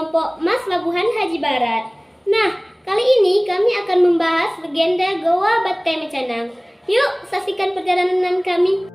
kelompok Mas Labuhan Haji Barat. Nah, kali ini kami akan membahas legenda Goa Batai Mecanang. Yuk, saksikan perjalanan kami.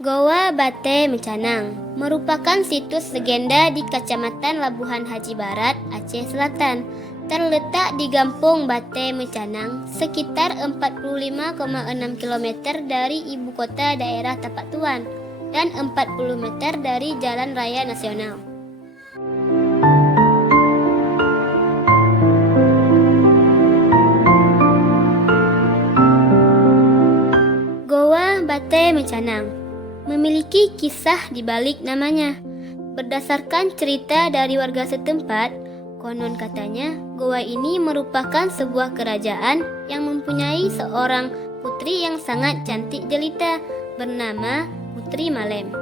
Goa Batai Mecanang merupakan situs legenda di Kecamatan Labuhan Haji Barat, Aceh Selatan. Terletak di Kampung Batai Mecanang, sekitar 45,6 km dari ibu kota daerah Tapak Tuan dan 40 meter dari Jalan Raya Nasional. Goa Batai Mecanang memiliki kisah di balik namanya. Berdasarkan cerita dari warga setempat, konon katanya goa ini merupakan sebuah kerajaan yang mempunyai seorang putri yang sangat cantik jelita bernama Putri Malem.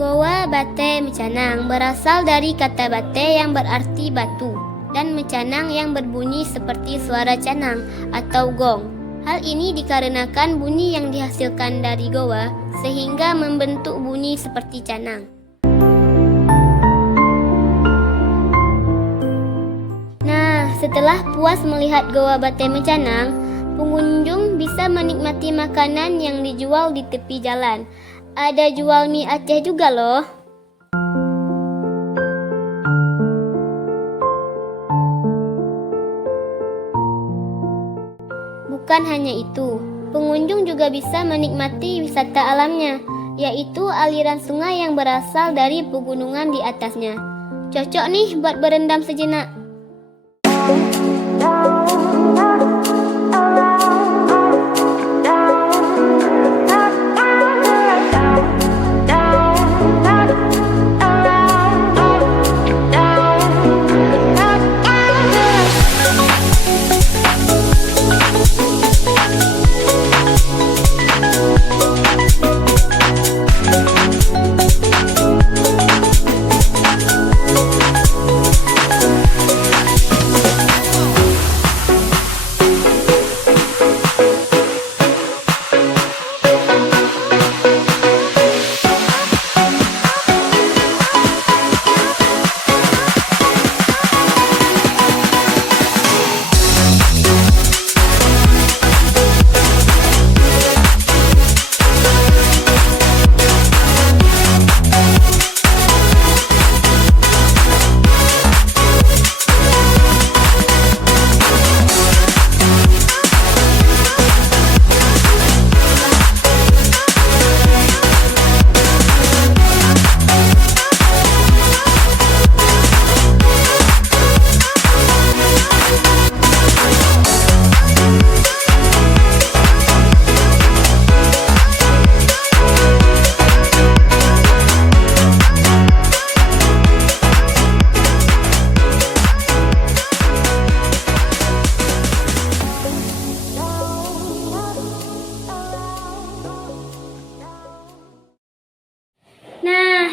Goa Batai Mecanang berasal dari kata Batai yang berarti batu dan mecanang yang berbunyi seperti suara canang atau gong. Hal ini dikarenakan bunyi yang dihasilkan dari goa sehingga membentuk bunyi seperti canang. Nah, setelah puas melihat Goa Batai Mecanang, pengunjung bisa menikmati makanan yang dijual di tepi jalan. Ada jual mie Aceh juga loh. Bukan hanya itu, pengunjung juga bisa menikmati wisata alamnya, yaitu aliran sungai yang berasal dari pegunungan di atasnya. Cocok nih buat berendam sejenak.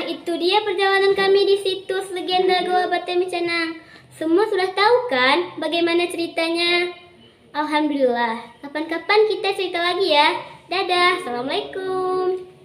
Itu dia perjalanan kami di situs legenda Goa Batai Mecanang. Semua sudah tahu kan bagaimana ceritanya? Alhamdulillah. Kapan-kapan kita cerita lagi ya. Dadah. Assalamualaikum.